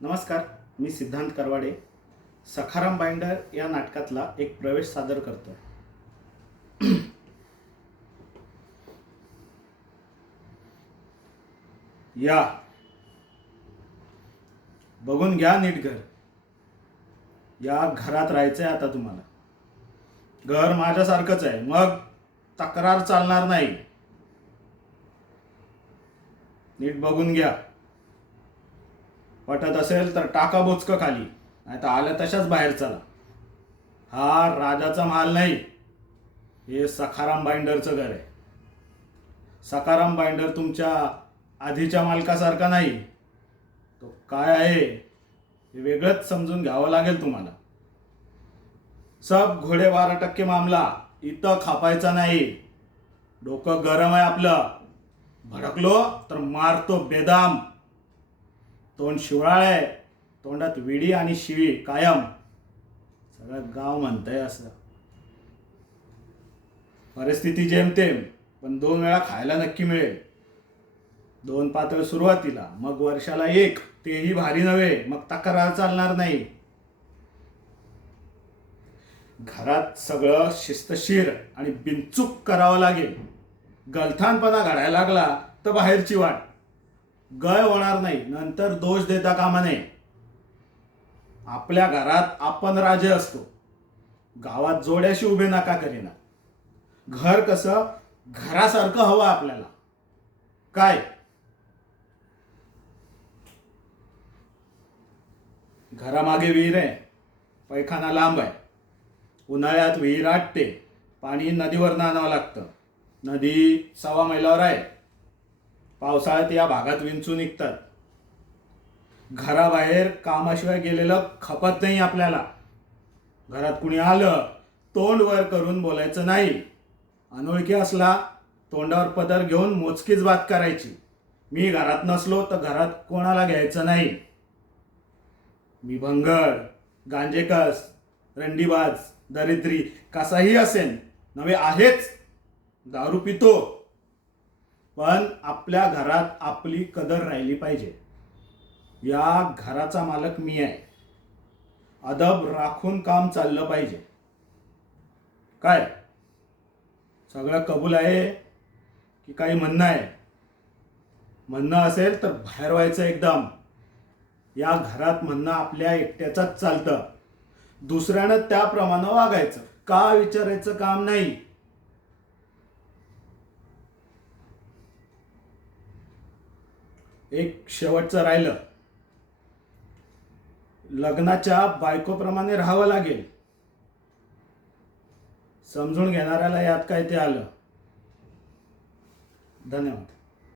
नमस्कार, मी सिद्धांत करवाडे सखाराम बाइंडर या नाटकातला एक प्रवेश सादर करतोय. या बघून घ्या नीट घर. या घरात राहायचंय आता तुम्हाला. घर माझ्यासारखंच आहे, मग तक्रार चालणार नाही. नीट बघून घ्या. वाटत असेल तर टाका बोचकं खाली, नाही तर आल्या तशाच बाहेर चला. हा राजाचा महाल नाही, हे सखाराम बाइंडरचं घर आहे. सखाराम बाइंडर तुमच्या आधीच्या मालकासारखा नाही. तो काय आहे हे वेगळंच समजून घ्यावं लागेल तुम्हाला. सब घोडे 12% मामला इथं खापायचा नाही. डोकं गरम आहे आपलं. भडकलो तर मारतो बेदाम. तोंड शिवराळ आहे, तोंडात विडी आणि शिवी कायम. सगळं गाव म्हणतंय असं. परिस्थिती जेमतेम, पण 2 वेळा खायला नक्की मिळेल. 2 पातळ सुरुवातीला, मग वर्षाला 1, तेही भारी नव्हे. मग तक्रार चालणार नाही. घरात सगळं शिस्तशीर आणि बिनचूक करावं लागेल. गलथानपणा घडायला लागला तर बाहेरची वाट. गय होणार नाही, नंतर दोष देता कामा नये. आपल्या घरात आपण राजे असतो. गावात जोड्याशी उभे नका करीना. घर कसं घरासारखं हवं आपल्याला. काय घरामागे विहीर आहे, पैखाना लांब आहे. उन्हाळ्यात विहीर आटते, पाणी नदीवर आणावं लागतं. नदी 1.25 मैलावर आहे. पावसाळ्यात या भागात विंचू निघतात. घराबाहेर कामाशिवाय गेलेलं खपत नाही आपल्याला. घरात कुणी आलं तोंड वर करून बोलायचं नाही. अनोळखी असला तोंडावर पदर घेऊन मोजकीच बात करायची. मी घरात नसलो तर घरात कोणाला घ्यायचं नाही. मी भंगड, गांजेकस, रंडीबाज, दरिद्री कसाही असेन, नवे आहेच. दारू पितो, पण आपल्या घरात आपली कदर राहिली पाहिजे. या घराचा मालक मी आहे. अदब राखून काम चाललं पाहिजे. काय सगळं कबूल आहे की काही म्हणणं आहे? म्हणणं असेल तर बाहेर व्हायचं एकदम. या घरात म्हणणं आपल्या एकट्याचाच चालतं. दुसऱ्यानं त्याप्रमाणे वागायचं का विचारायचं काम नाही. एक शेवटचं राहिलं. लग्नाच्या बायकोप्रमाणे राहावं लागेल. समजून घेणाऱ्याला यात काय ते आलं. धन्यवाद.